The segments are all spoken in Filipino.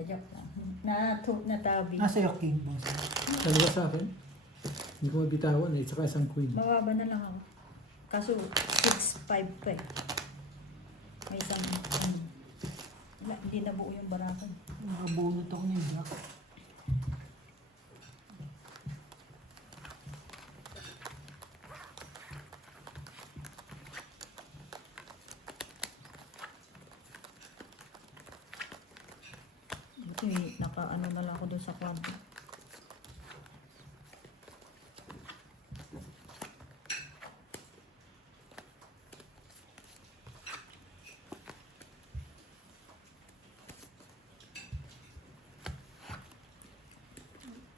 joke lang. Na tabi. Nasa iyo, king boss. Talaga sa akin. Hindi ko mabitawan eh. Tsaka isang queen. Mababa na lang ako. Kaso 6-5 pa eh. May isang wala, hindi nabuo yung barakan. Nakabunot ako ng jack. Ito eh, naka-ano na lang ako doon sa kwarto.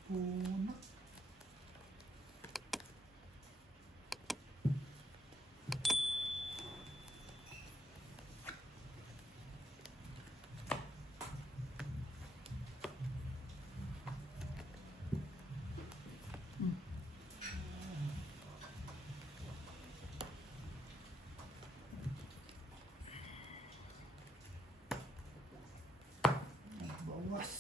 Puno. Bawas.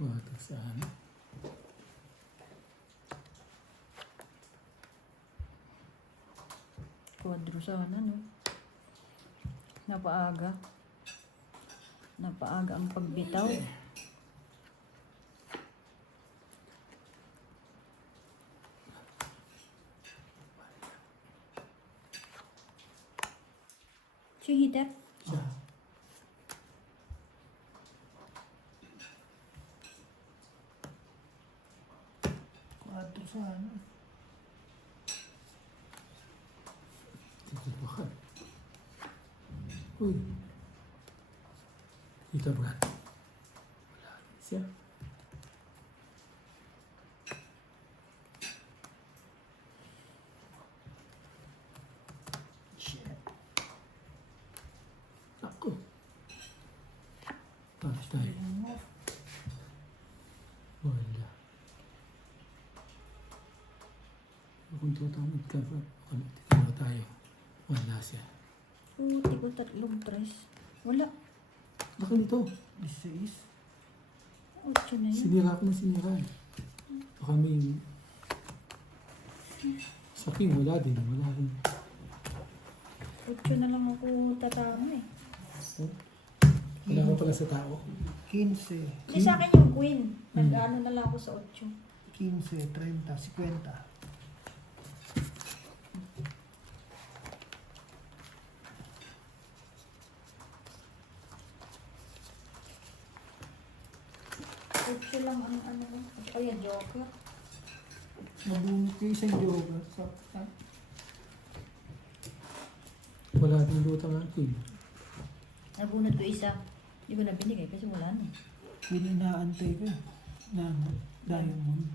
Wato saan. Kwadro sana, no? Napaaga. Napaaga ang pagbitaw. Si heater? Siya. Quadro sana. Titibakan. Uy. Kita ba? Wala rin siya. Shit. Ako. Tapos tayo. Wala. Kung tutamid ka ba? Ano tayo? Wala siya. Puti ko 3 tres. Wala. Baka nito. 16. 8 na yun. Sinira ko na sinira eh. Baka may... Sa king wala din. Wala rin. 8 na lang ako tatama eh. Wala ka pala sa tao. 15. Hindi sa akin yung queen. Nag-ano na lang ako sa 8. 15, 30, 50. Ocho lang ang ano. Kaya joker. Nabunot ko isang yoga. Wala din lutang ang king. Nabunod ko isa. Hindi ko na binigay kasi wala na. Yun yung naantay ko. Na diamond.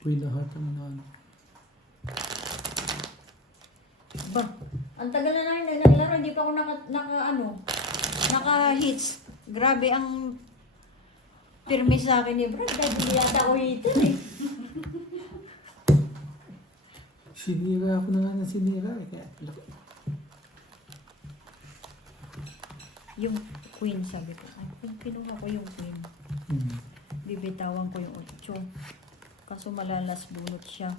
Queen na heart ang ano. Ba, ang tagal na namin naglaro, hindi pa ako naka-hits. Grabe ang pirmi sa akin ni Brad. Dahil hindi yata ako hitin eh. Sinira ako na nga ng sinira eh. Kaya Yung queen, sabi ko. Ay, kung kinuha ko yung queen, bibitawan ko yung 8. Kaso malalas bunot siya.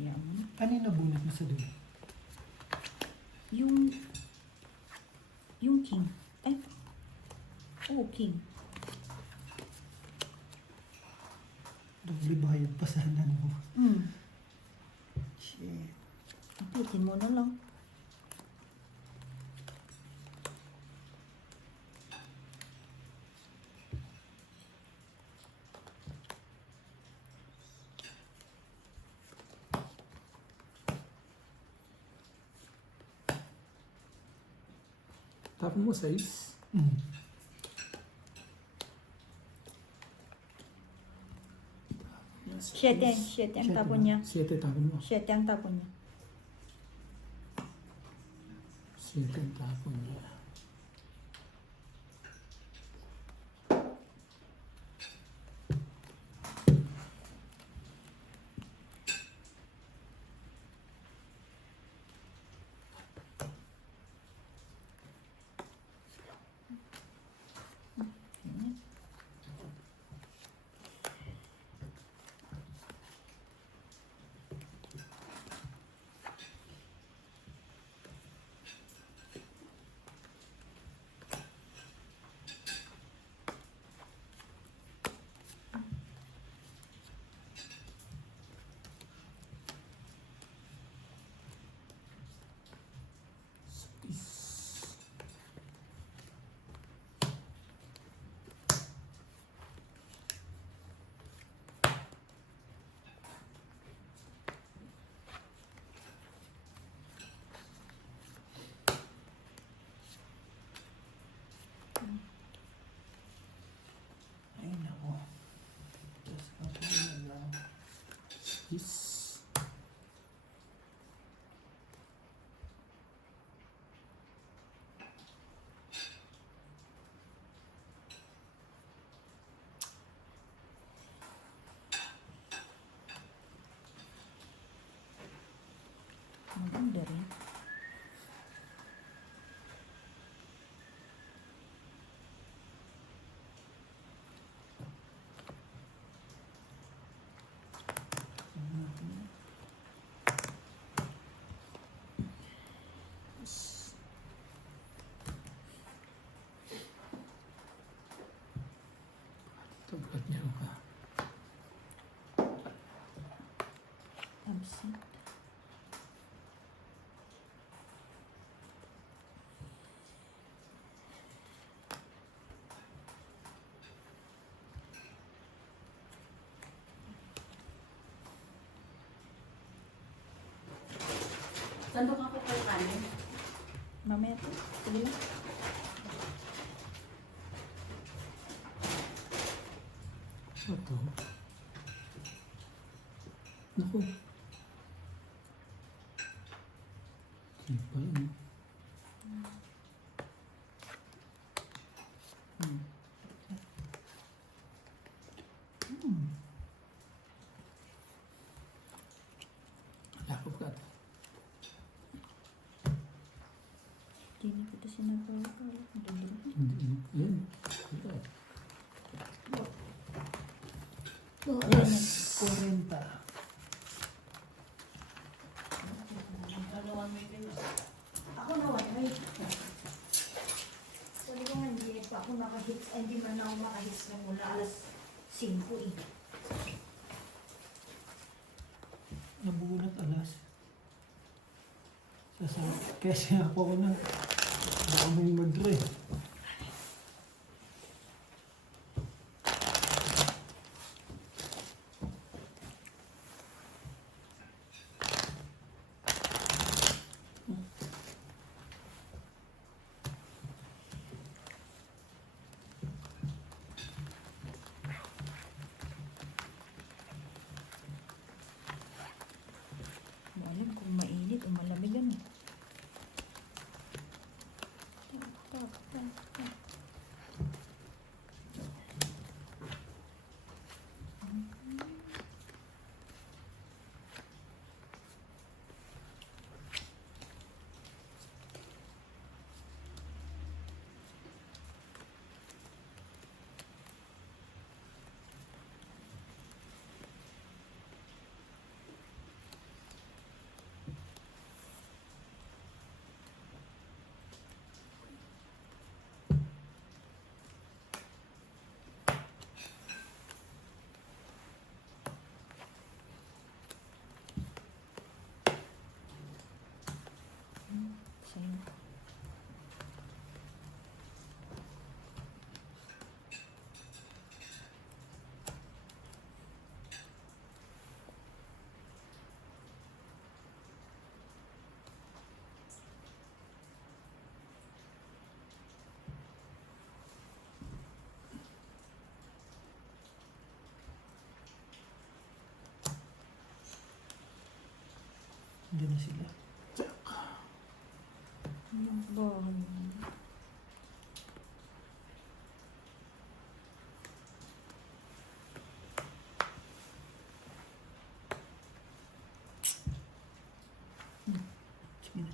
Yan. Ano yung nabunot mo sa doon? Yung king. Ay. Oo, king. Doble bayad pa sana mo. Shit. Pitin mo na lang. Tapon mo 6. Mm. Siyete ang Siyete tapon ba? niya. 7 tapon mo. Siyete ang tapon niya. 7 tapon niya. Ganyan. Ay, nako. Diyos ko po na lang. 6. Maganda rin. Ito, ba't meron ka? Absent. Sandok ako kay kanin. Mamaya to. Sige lang. Ito. Naku. Hindi pa yun. Lakop ka ito. Hindi na kita sinagawa. Dali. Hindi. Yan. Ito. Ayan yan. 40. Ako naman, ay. Sabi ko nga, hindi pa ako nakahits. Ay, hindi man ako makahits na mula alas 5 eh. Nabulat alas. Kasi ako na. Baka may mag-dre. Hindi alam kung mainit o malamig ano. Tak, tak, tak. Sa'yo. Hindi na sila. Yung bahay. Sige na.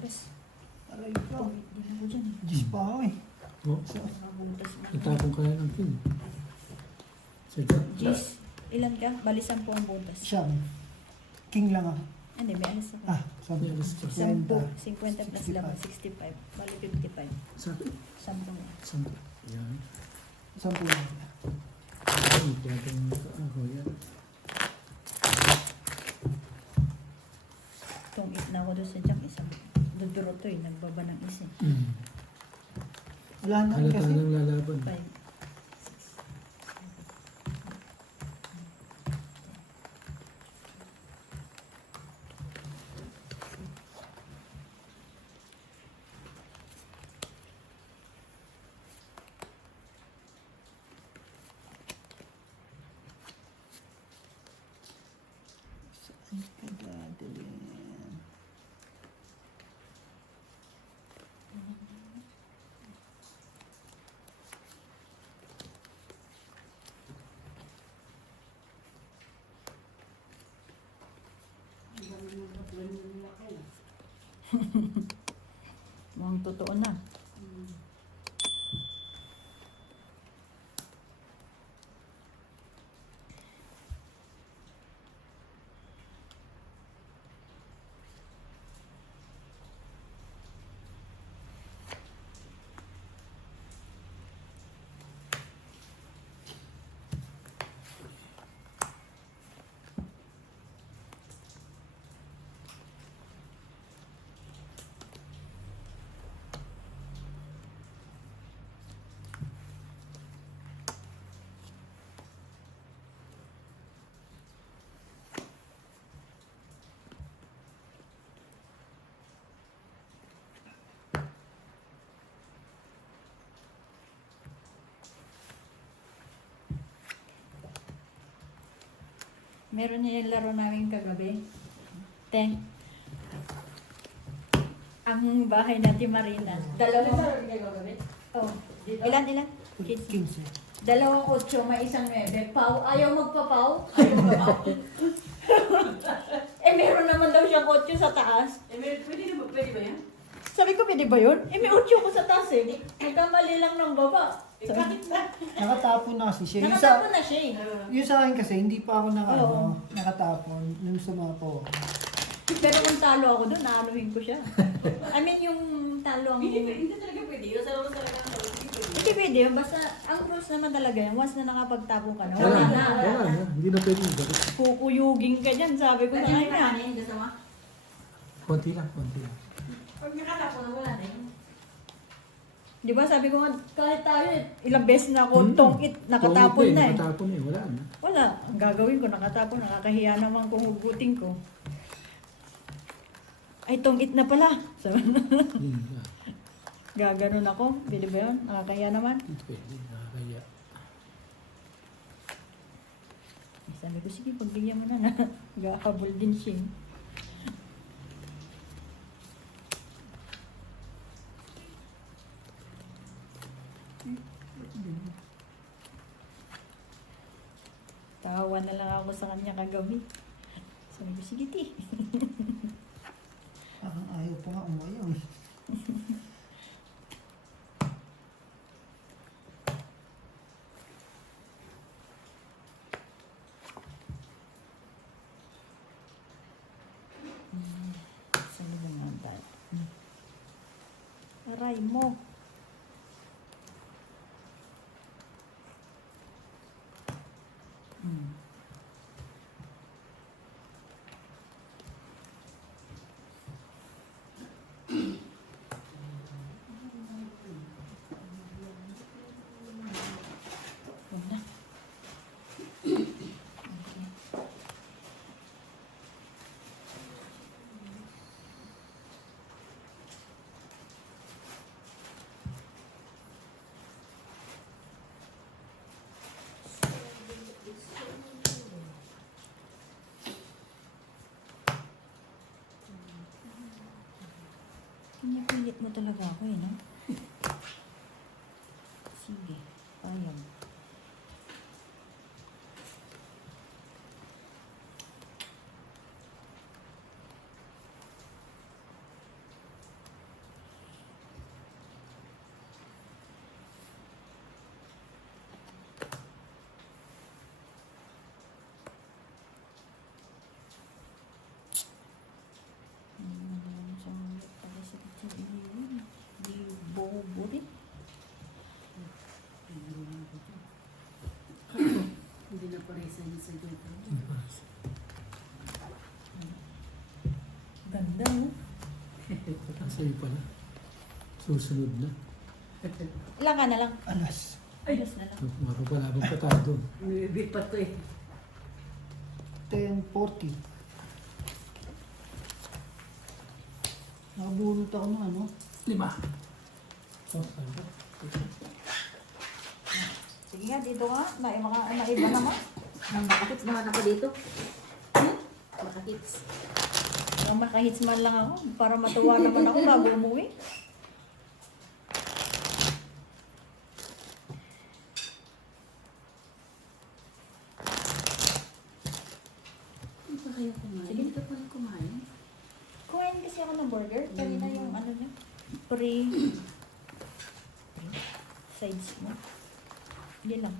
Bes, Aray ko. hindi na ko dyan eh. Diyos pa ako eh. Oh, Nabuntas na. natapon ka na ng pin. Sige. Gis, ilan ka? Bali 10 ang buntas. Siyam. King lang ako. Hindi, may alas ako. Ah, sabi. May alas ka. 10, 50. 50 plus laban, 65. Bali 55. Sabi. 10 na. Sampo. Yan. 10 lang. Ay, gagawin mo ka ako yan. Tungit na ako doon sa junk. Isang dudurot to eh. Nagbaba ng isa. Wala na Halata kasi. ng lalaban. 5, 6, Saan ka dadalhin? Mukhang totoo na. Meron niya yung laro namin kagabi. Te. Ang bahay natin Marina. Dalawa. Oh. Ilan? Kids. 15. 2 8, may 1 9. Pau. Ayaw magpapaw. Ayaw magpapaw. Meron naman daw siyang 8 sa taas. Pwede ba yan? Sabi ko, pwede ba yun? May 8 ko sa taas eh. Nagkamali lang ng baba. Bakit na? Nakatapon na kasi siya. Yung sa, Nakatapon na siya eh. yung sa akin kasi, hindi pa ako Oo. nakatapon. Yung sa mga po. Pero kung talo ako doon, naanuhin ko siya. I mean, yung talo ang... Hindi talaga pwede. Yung sa talaga ang Hindi pwede yun. Basta, ang rules naman talaga yan. Once na nakapagtapon ka na, Wala wala na. na. Wala na. Hindi na pwede yung balik. Kukuyugin ka dyan. Sabi ko na, ay na. Kanin, kasama. Konti lang, konti lang. Pag nakatapon na wala na yun. Di ba sabi ko nga, kahit tayo, ilang beses na ako tongit, nakatapon na eh. Nakatapon na eh. Wala na. Wala. Ang gagawin ko, nakatapon. Nakakahiya naman kung hugutin ko. Ay, tongit na pala. Sabi na. Gaganon ako. Pwede ba yun? Nakakahiya naman. Hindi pwede. Nakakaya. Sabi ko, sige, pagbigyan mo na na. Gakahabol din siya. Tawa na lang ako sa kanya kagabi. Sabi ko, sige ti. Parang ayaw pa nga umayaw. Sabi ko nga tayo. Aray mo. Wala. Pinipilit mo talaga ako eh, no? Sige, payag. Bobo din. Hindi na paresan niya sa dito. Hindi pa rin. Ganda, no? Sa'yo pala. Susunod na. Ilan ka na lang? Alas. Ayos na lang. Mapapalabang pa tayo doon. May pa to eh. 10:40. Nakabulot ako ng ano? 5. Oh, ano? Sige nga, dito ka. Maiba naman. Makakits naman ako dito. Makakits. Parang makahits man lang ako. Para matuwa naman ako bago umuwi. Hindi pa kayo kumain? Sige. Hindi ka pala kumain? Kumain kasi ako ng burger. Kanina yung ano niya. Sides mo. Hindi lang.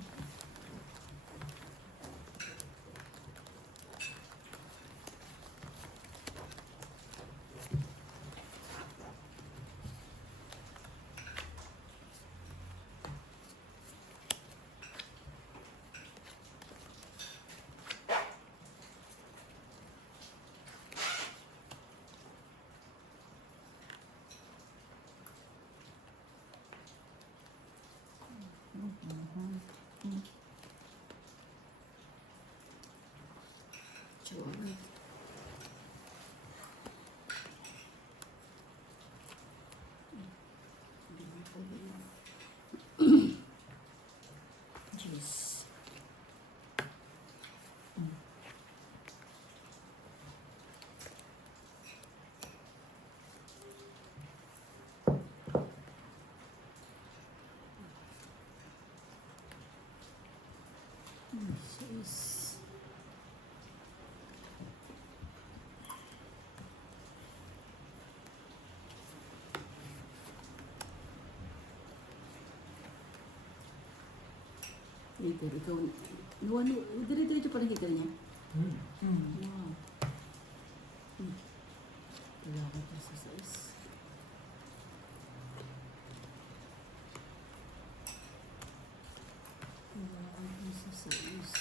Chua. Juice. Juice. Dito, ikaw. Dito pa rin kita niya. Wow. Wala ka pa sa size. Wala ka pa sa size.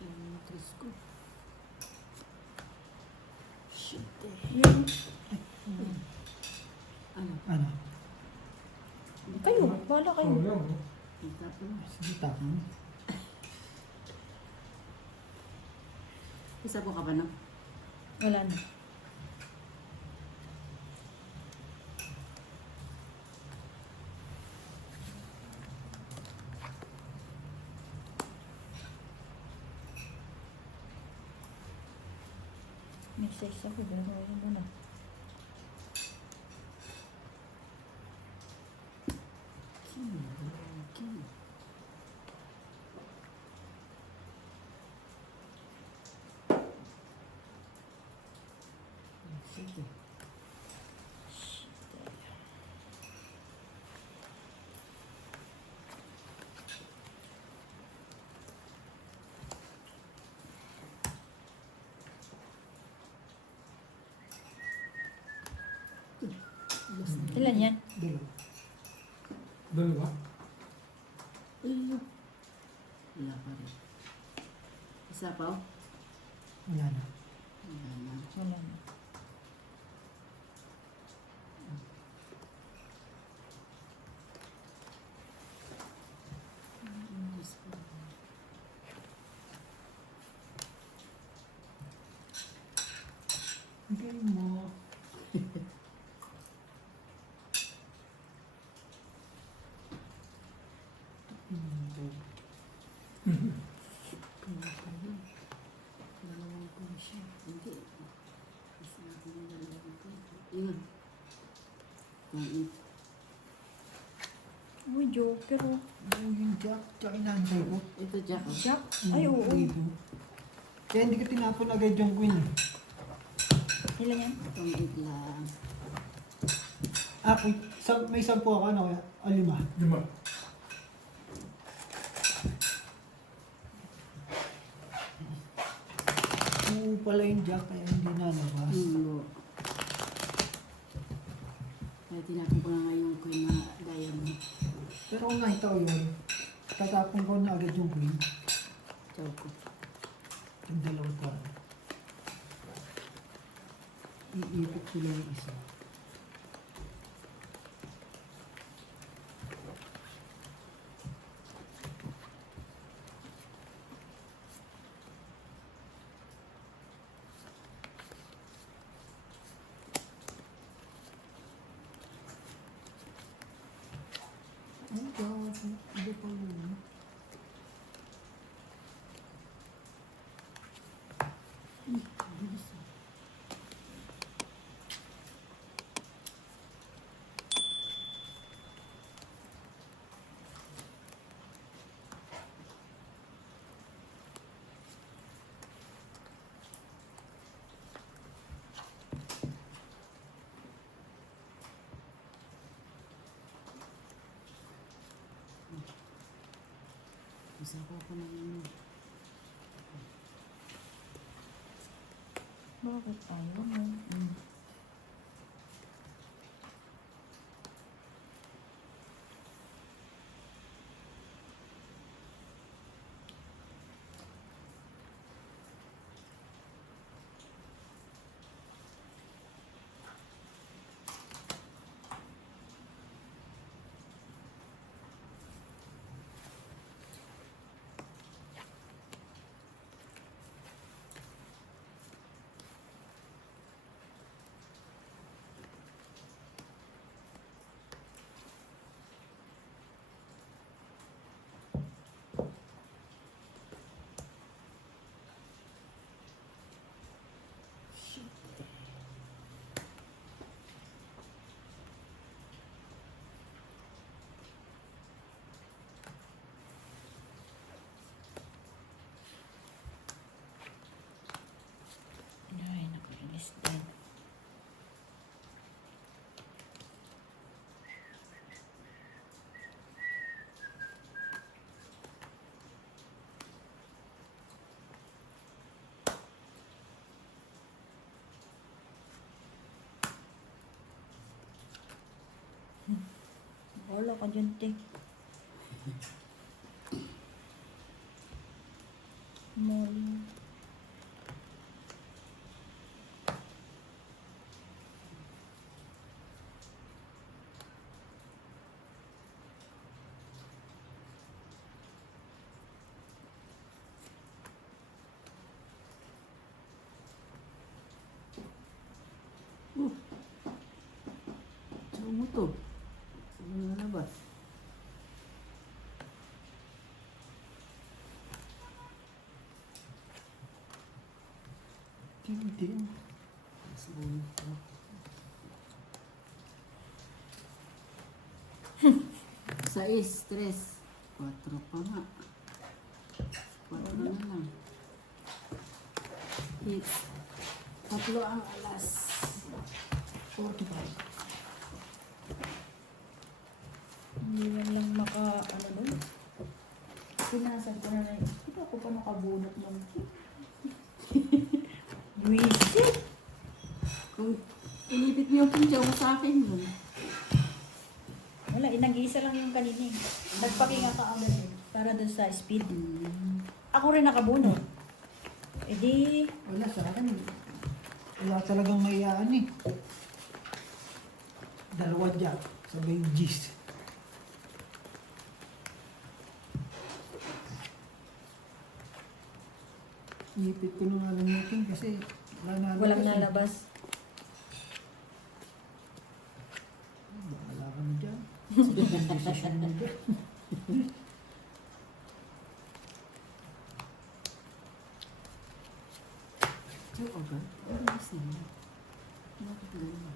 Yung matris ko. Shit eh. Yung, Ano? Ano? kayo, bahala kayo. Ang tapon. Sige, tapon. Isa po ka ba no? Wala na. May size ako, pero ayun mo na. Sige. Ilan yan? Dalawa. Dalawa? Ayun. Wala pa rin. Isa pa oh. Wala na. Wala na. Wala na. Hindi mo. Dalawang po siya. Hindi. Isa natin yung dalawang po. Yun. Kung Uy, joker oh. Yung jack, tsaka inaantay ko. ito, Jack. Jack? Ay, oo. Dito. Kaya hindi ko tinapon agad yung queen. Ilan yan? Itong biglang. Ah, queen. May 10 ako, ano kaya? O 5. Lima. Oo pala yung jack, kaya hindi nalabas. Hulo. Kaya tinapon ko na nga yung queen na diamond. Pero kung nakita ko yun, tatapon ko na agad yung queen. Chow ko. Yung dalawa tayo. Iipit ko lang yung isa. Ay, God. Iba pa yun. Isa ko pa na yun. Bakit ayaw mo? Ay, nakainis din. Wala ka dyan, te. Mali. Chow mo to. Ano na labas? Tintin. Sais, tres. 4 pa nga. 4 na lang. Hit. 3 ang alas. 45. Hindi man lang ano nun. Pinasan ko na lang. Ito ako pa nakabunot ng Wisit! Kung inipit mo yung pinchaw mo sa akin yun. Wala, nag-iisa lang yung kanina eh. Nagpakinga ka agad eh. Para dun sa speed. Ako rin nakabunot. E di, Wala sa akin. Wala talagang mayaan eh. 2 jack. Sabay G's. Ipit ko na nga lang natin kasi walang nalabas. Wala ka na dyan. Decision mo dyan. Joe agad? Ano ba siya? Bakit ganun?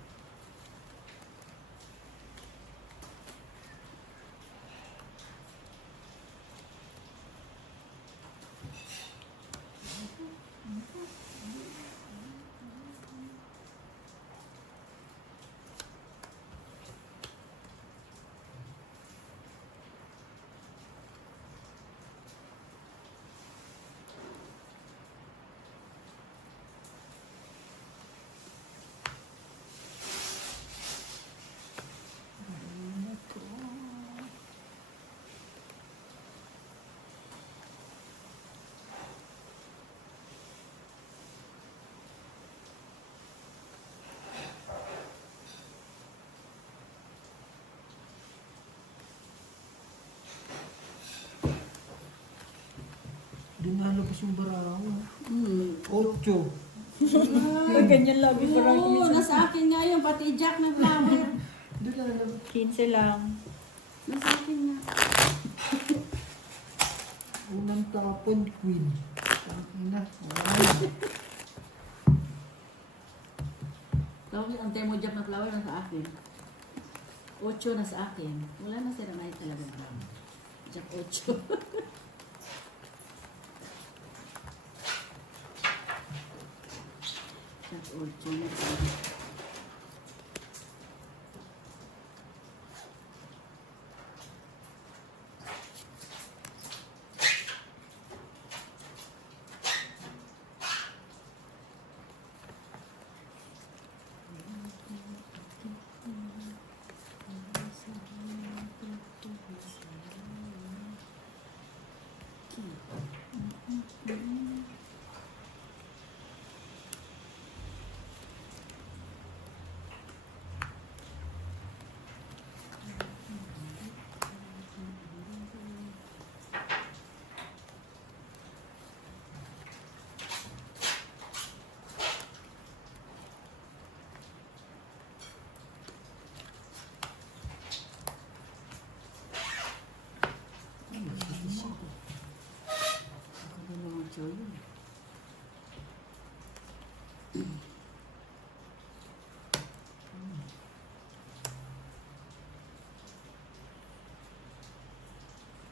Di nalabas yung baraho. Hmm. 8. Ganyan lang yung parang Oo, nasa akin nga yun. Pati jack ng flower. Di nalabas. 15 lang. Nasa akin nga. Unang tapon, queen. Tangina. Wow. Tawag ang demo jack ng flower nasa akin. 8 na sa akin. Wala na sila na talaga. Jack 8. Jack 8 na sa akin.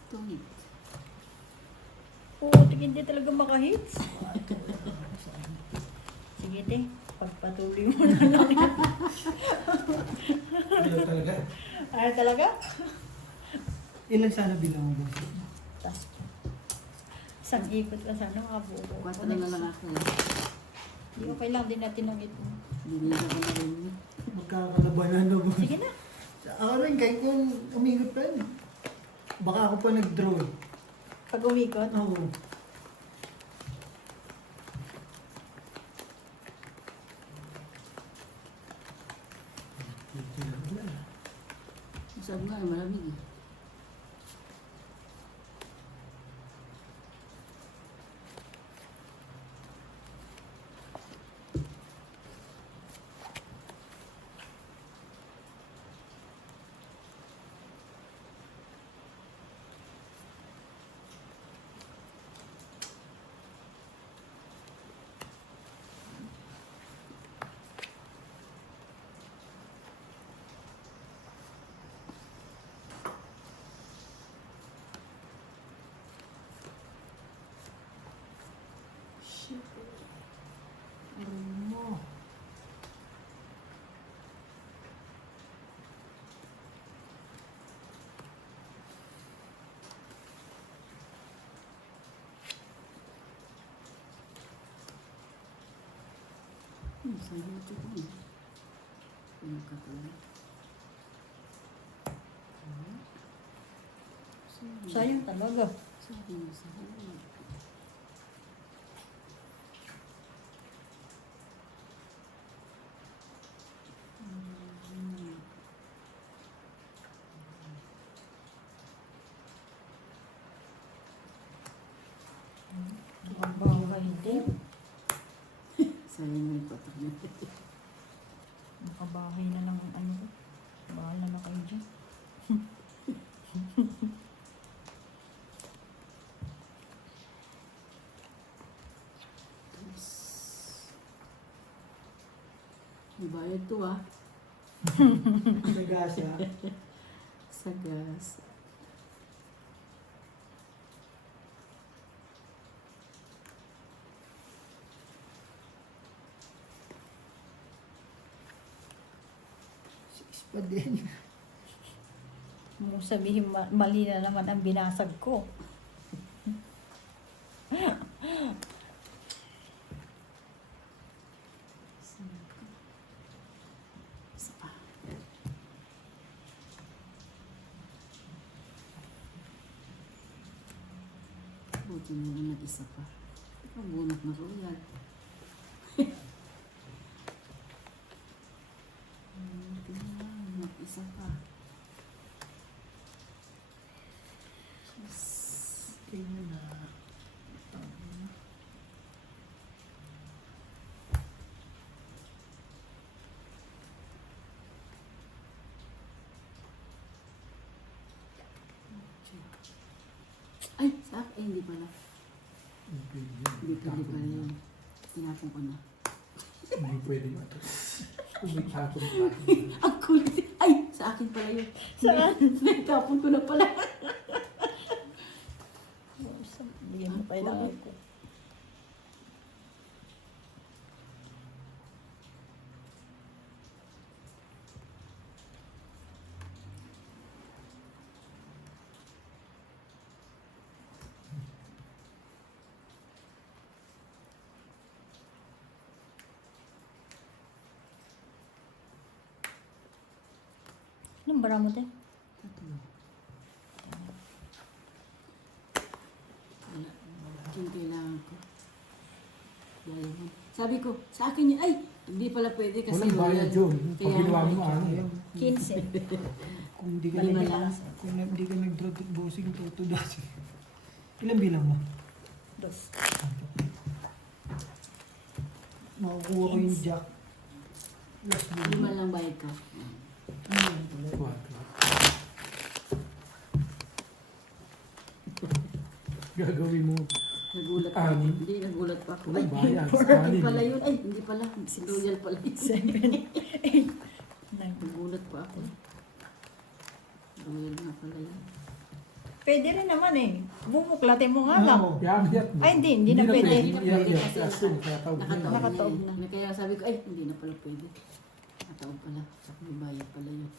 Tuwid. Oo, hindi talaga makahits. Sige, te. Pagpatuloy mo na lang. Ano talaga? Ano talaga? Ilan sana bilang mo? Tas, isang ikot ka sana makabuo. 4 na lang ako. Hindi, okay lang din natin ang ito. Binila ko na rin. Magkakalabanan na ba? Sige na. Ako rin, kahit kung umikot pa yun. Baka ako pa nag-draw eh. Pag umikot, Oo. Sabi nga, malamig eh. Ano? Sa YouTube ko eh. Pinagkatuloy. sayang talaga. Sabi mo sa akin. Ang bahay din. Sayang mo yung patok niya. Nakabahay na lang ano ko. Bahala na kayo dyan. to ah. Sa gasa. Sa gas. Pa din. Mo sabihin mali na naman ang binasag ko. Isa pa. Buti mo na nag-isa pa. Ikaw bunot na royal. Buti na nag-isa pa. Yes. Tingnan na. Ay, sa akin. Ay, hindi pala. Hindi Hindi pala yun. Tinapon ko na. Hindi pwede ito. Umitapon pa. Ang kulit. Ay, sa akin pala yun. Saan? Naitapon ko na pala. Bigyan mo kailangan ko. Anong bara mo, te? Tatlo. Wala. Yung kailangan ko. Wala yun. Sabi ko, sa akin yun, ay, hindi pala pwede kasi Walang bayad yun. Pag Kaya ginawa mo nga, ano eh. 15. Kung hindi ka Lima nag- lang. kung hindi ka nag-draw bossing toto dati. Ilang bilang mo? Dos. Makukuha ko yung jack. Last Lima lang bayad ka. Ano yan pala? Quadro. Gagawin mo. Nagulat pa ako. Anim. Hindi, nagulat pa ako. Walang bayad. Sa akin Anim. pala yun. Ay, hindi pala. Royal pala yun. 7, 8, 9. Nagulat pa ako. Royal na pala yun. Pwede rin naman eh. Bumuklatin mo nga lang. Oo. Yamiyat mo. Ay, hindi na pwede. Hindi na pwede Yamiyat. kasi Kasi nakataog na yun. Nakataog na. Kaya sabi ko, ay, hindi na pala pwede. Nakataog pala. Sa may bayad pala yun.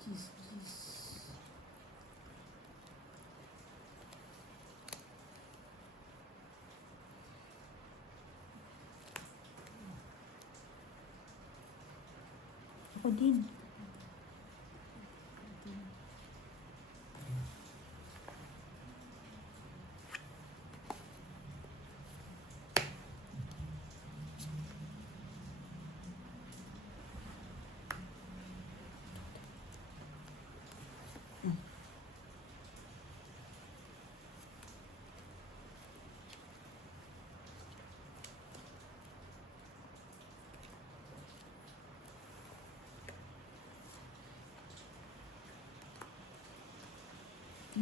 Jeez, jeez. Ako din.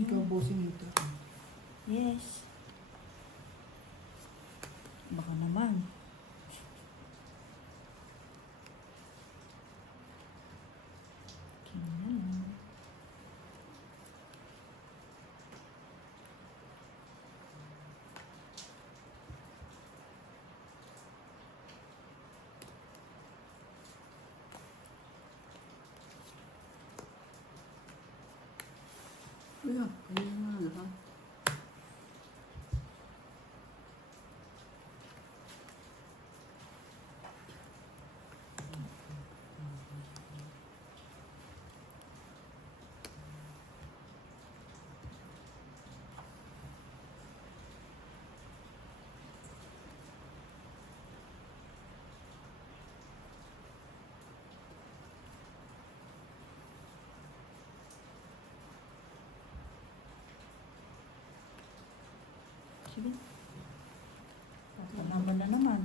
Ikaw bossing ito. Yes. Baka naman. Tingnan. Kuya, kaya nga lang. Sige. Patanaman na naman.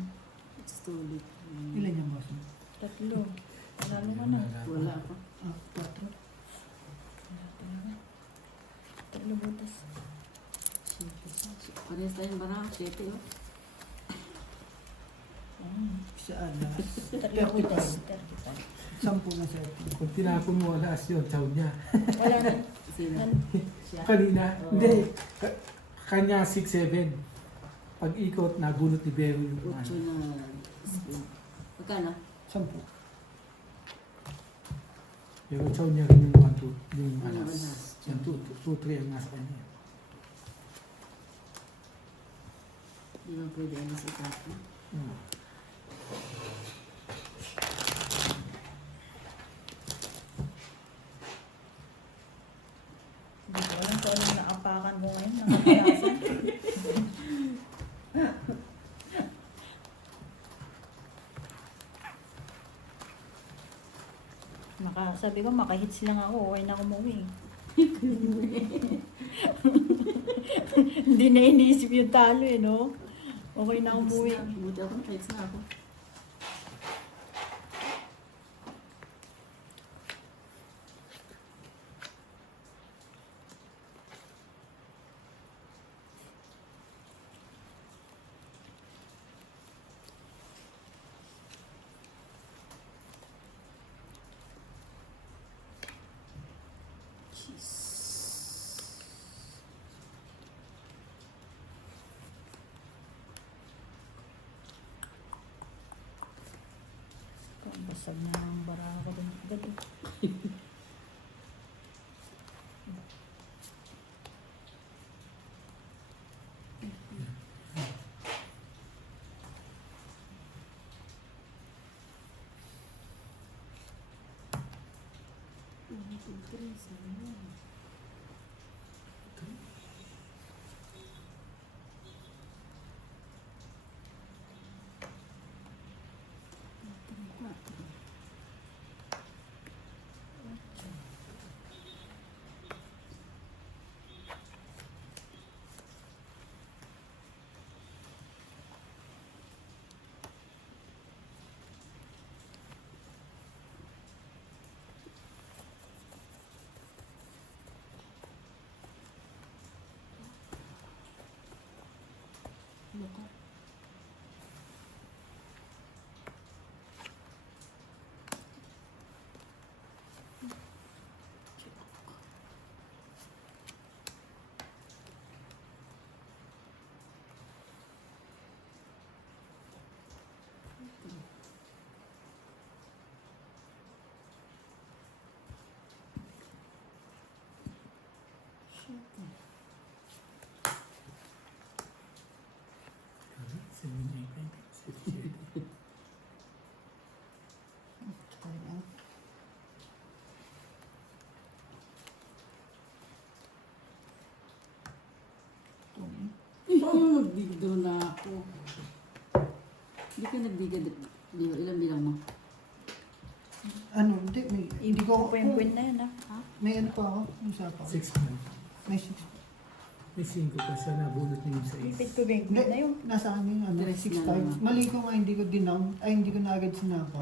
It's too late. Ilan yung boss mo? 3. Lalo ka na. Wala ako. 4. Wala talaga. 3 butas. Parehas tayong bara. 7 oh. Sa alas. 3 butas. 35. 35. 10 na setting. Kung tinapon mo alas yun, chow niya. Wala na. Sino? Siya? Kanina, Oo. hindi. Kanya 6-7. Pag ikot, nabunot ni Bero yung 8 na spoon. Magkano? 10. Pero chow niya rin yung 1-2. Yung Ano, alas. alas. Yung 2-3 ang nasa kanya. Di ba pwede alas itapo? Hmm. Hindi ko alam kung anong naapakan ko ngayon. Nakakalasan. Sabi ko, makahits lang ako. Okay na ako umuwi. Hindi na iniisip yung talo eh, no? Okay na ako umuwi. Buti ako, nakahits na ako. Basag na ang bara ko dun. Dali. Loko. Magbigdo na ako. Hindi ka nagbigay. Ilang bilang mo? Ano, hindi. Hindi ko Pa yung queen na yun, Ha? May ano pa ako. Yung isa pa. 6 man. May 6. May 5 pa siya, nabunot niya yung 6. Ipit ko ba yung Hindi. queen na yun? Nasa amin, ano, Dress 6 na time. lang. Mali ko nga, hindi ko dinaw. Ay, hindi ko na agad sinapa.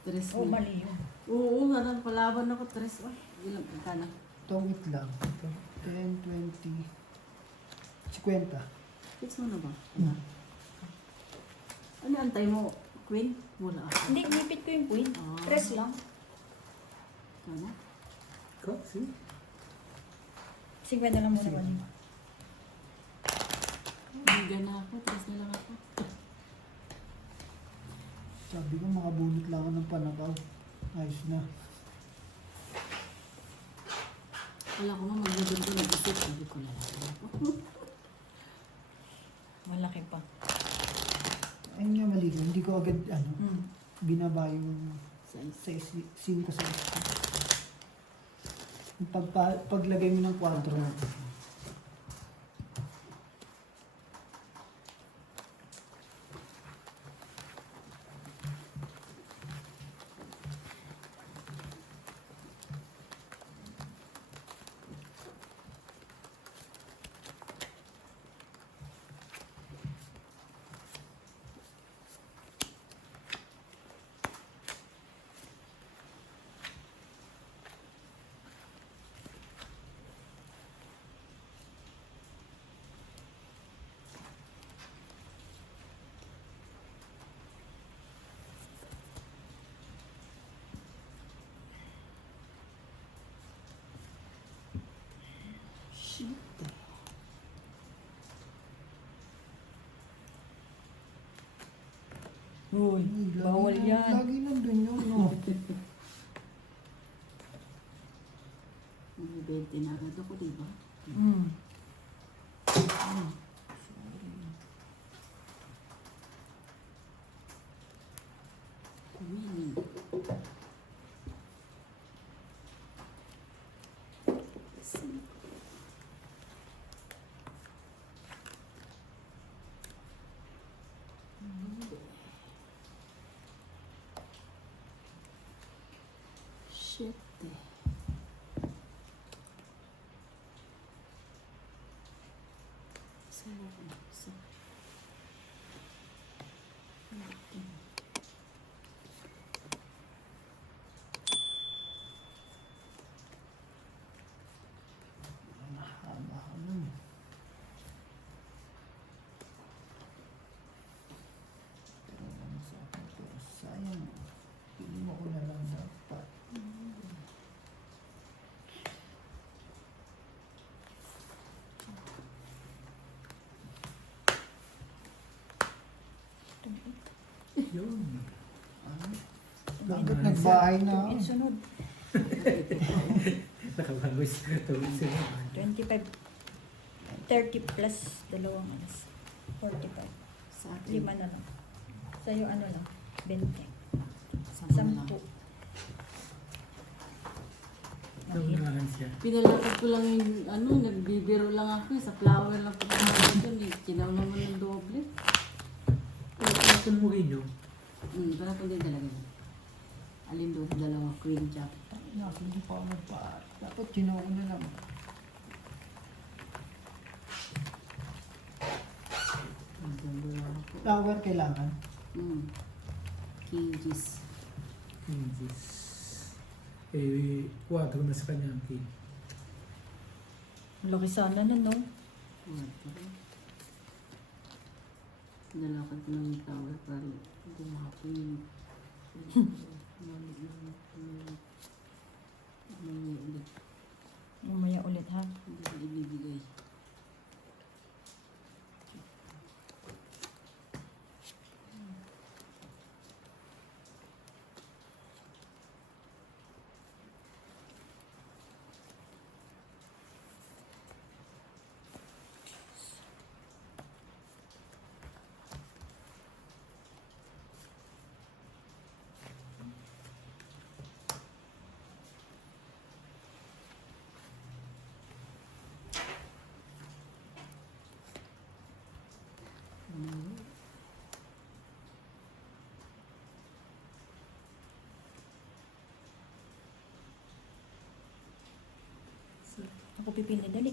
Tres Oh, na. mali yun. Oo, nga nang palaban ako. Tres. Ay, ilang magkano? Tongit lang. 10, 20, 50. Fix mo na ba? Hmm. Ano antay mo? Queen? Wala ako. Hindi, inipit ko yung queen. Ah. 3 lang. Kano? Ko, see? 50 lang muna Sige. ba niyo? Bigan na ako. Tres na lang ako. Sabi ko, makabunot lang ako ng panakaw. Ayos na. Wala ko nga magbibig ko nag-isip. Sabi ko na lang ako. Malaki pa. Ayun nga, mali ko. Hindi ko agad, ano, Hmm. binaba yung Size. 5 sa paglagay mo ng 4. Uy, bawal yan. Lagi nandun yun, no? Nagbibente na agad ako, diba? Mm. Queen. Shit. Sayang. Pili mo ko na lang dapat. Yun. Bakit nagbahay na ako? Sunod. Nakabagos. Tawag sila. 25. 30 plus dalawang alas. 45. Sa akin. 5 na lang. Sa'yo ano lang? 20. 10 lang. 10. Nagunahan siya. Pinalapit ko lang yung, nagbibiro lang ako sa flower lang po naman ito. Kinaw naman ng doble. Ito mo rin yun. Para po din talaga. Alin doon, dalawa, queen jack. Naku, hindi pa ako magpa. Dapat ginawa ko na lang. Dalawa po. Flower kailangan. King G's. Jesus. Eh, 4 na sa kanya ang king. Laki sana na, no? Nalakad ko ng tower para gumapon yung ulit. Mamaya ulit, ha? Hindi ko ibibigay. Ako pipili, dali.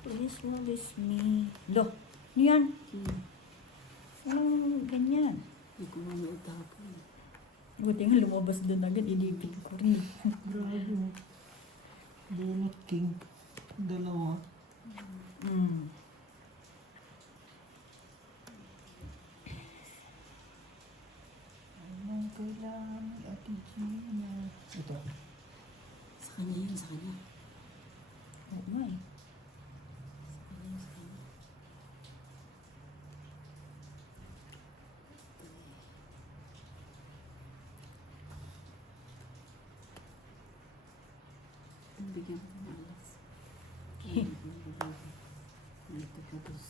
Please release me. Lo, ano yan? Anong ganyan? Hindi ko manood ako. Buti nga lumabas doon agad, inipil ko rin. Grabe. Donut King. Dalawa. Anong kailangan ni Ate Gina? Ito. Sa kanya yun, sa kanya. Oo nga eh. Sa kanya, sa kanya. Bigyan ko ng alas. Dito ka dos.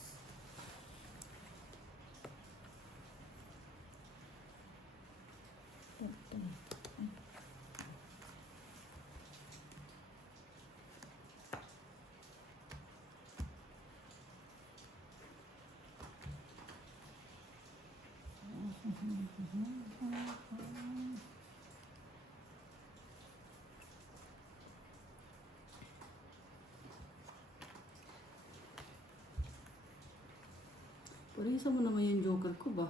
Parisa mo naman yung joker ko ba?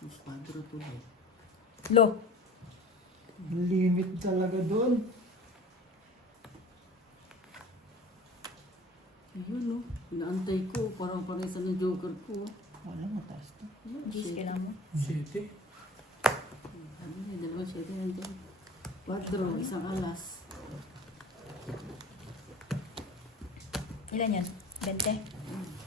Magpadro to eh. Lo. Limit talaga doon. Ayun no. Inaantay ko. Parang parisa ng joker ko. Wala, mataas to. Gis, kailangan mo. 7. Ano yun? Dalawang siyete nandiyan. Quadro. Isang alas. Ilan yan? 20? Hmm.